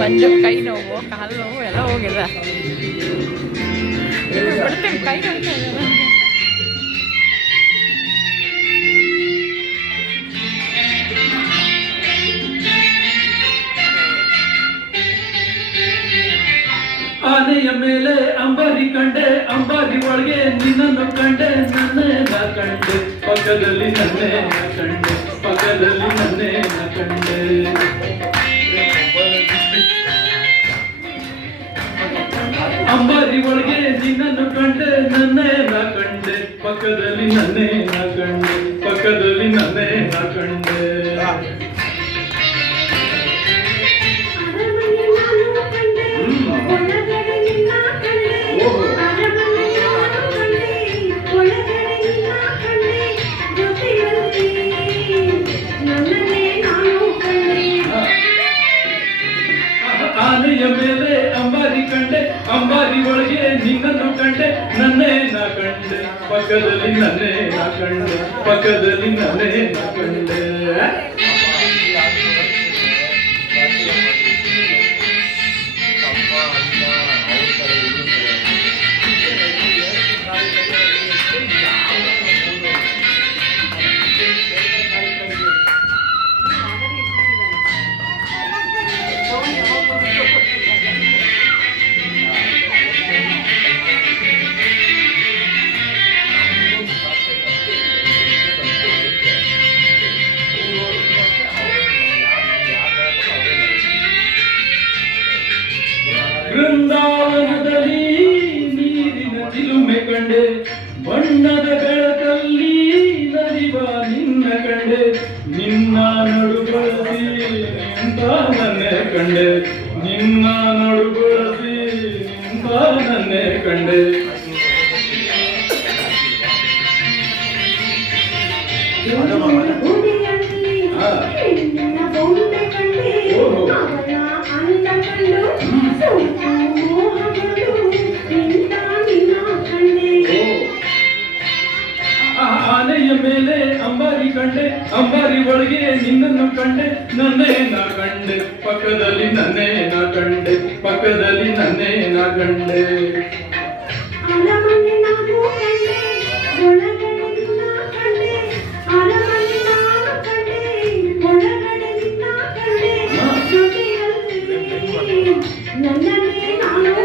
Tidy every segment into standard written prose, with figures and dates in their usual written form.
ಮಂಜು ಕೈ ನೋವು ಕಾಲು ನೋವು ಎಲ್ಲ ಹೋಗಿದೆ. ಬಿಡ್ತೀನಿ ಕೈ ನೋಡ್ತಾ ಇದೆ ನನಗೆ. ಆನೆಯ ಮೇಲೆ ಅಂಬಾರಿ ಕಂಡೆ, ಅಂಬಾರಿ ಒಳಗೆ ನಿನ್ನನ್ನು ಕಂಡೆ, ನನ್ನೇ ನಾ ಕಂಡೆ, ಪಕ್ಕದಲ್ಲಿ ನನ್ನೇ ನಾ ಕಂಡೆ, ಪಕ್ಕದಲ್ಲಿ ನನ್ನೇ ನಾ ಕಂಡೆ. ಅಂಬಾರಿ ಒಳಗೆ ನಿನ್ನನ್ನು ಕಂಡೆ, ನನ್ನೇ ನಾ ಕಂಡೆ, ಪಕ್ಕದಲ್ಲಿ ನನ್ನೇ ನಾ ಕಂಡೆ, ಪಕ್ಕದಲ್ಲಿ ನನ್ನೇ ನಾ ಕಂಡೆ. ಆನೆಯ ಮೇಲೆ ಅಂಬಾರಿ ಕಂಡೆ, ಅಂಬಾರಿ ಒಳಗೆ ನಿನ್ನನ್ನು ಕಂಡೆ, ನನ್ನೇ ನಾ ಕಂಡೆ, ಪಕ್ಕದಲ್ಲಿ ನನ್ನೇ ನಾ ಕಂಡೆ, ಪಕ್ಕದಲ್ಲಿ ನನ್ನೇ ನಾ ಕಂಡೆ. ಬೃಂದಾವನದಲ್ಲಿ ನೀರಿನ ಚಿಲುಮೆ ಕಂಡೆ, ಬಣ್ಣದ ಬೆಳಕಲ್ಲಿ ನಲಿವ ನಿನ್ನ ಕಂಡೆ, ನಿನ್ನ ನಡುಗೊಳಿಸಿ ನಿಂತ ನನ್ನೇ ಕಂಡೆ, ನಿನ್ನ ನಡುಗೊಳಿಸಿ ನಿಂತ ನನ್ನೇ ಕಂಡೆ. ಆನೆಯ ಮೇಲೆ ಅಂಬಾರಿ ಕಂಡೆ, ಅಂಬಾರಿ ಒಳಗೆ ನಿನ್ನನ್ನು ಕಂಡೆ, ನನ್ನೇ ನಾ ಕಂಡೆ, ಪಕ್ಕದಲ್ಲಿ ನನ್ನೇ ನಾ ಕಂಡೆ, ಪಕ್ಕದಲ್ಲಿ ನನ್ನೇ ನಾ ಕಂಡೆ.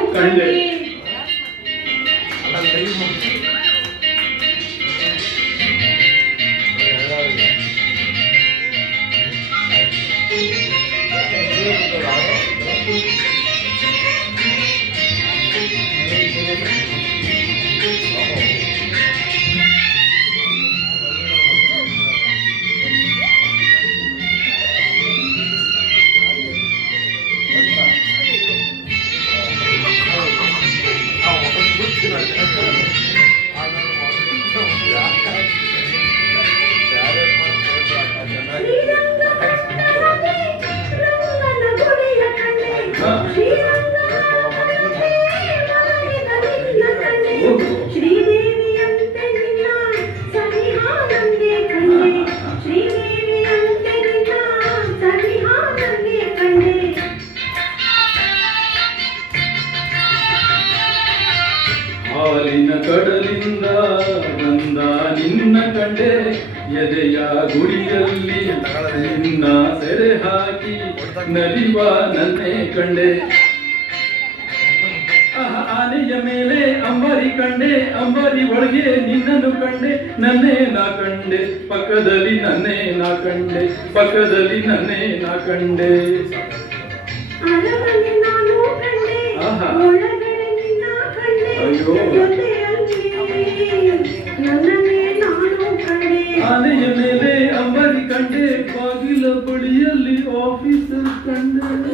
ಕಂಡೆ ಹಾಲಿನ ಕಡಲಿಂದ ಬಂದ ನಿನ್ನ ಕಂಡೆ, ಎದೆಯ ಗುಡಿಯಲ್ಲಿ ನಿನ್ನ ಸೆರೆ ಹಾಕಿ ನಲಿವ ನನ್ನೇ ಕಂಡೆ. ಆನೆಯ ಮೇಲೆ ಅಂಬಾರಿ ಕಂಡೆ, ಅಂಬಾರಿ ಒಳಗೆ ನಿನ್ನನ್ನು ಕಂಡೆ, ನನ್ನೇ ನಾ ಕಂಡೆ, ಪಕ್ಕದಲ್ಲಿ ನನ್ನೇ ನಾ ಕಂಡೆ, ಪಕ್ಕದಲ್ಲಿ ನನ್ನೇ ನಾ ಕಂಡೆ. ಅಯ್ಯೋ ಆನೆಯ ಮೇಲೆ ಅಂಬಾರಿ ಕಂಡೆ, ಬಾಗಿಲ ಬಳಿಯಲ್ಲಿ ಆಫೀಸರ್ ಕಂಡೆ.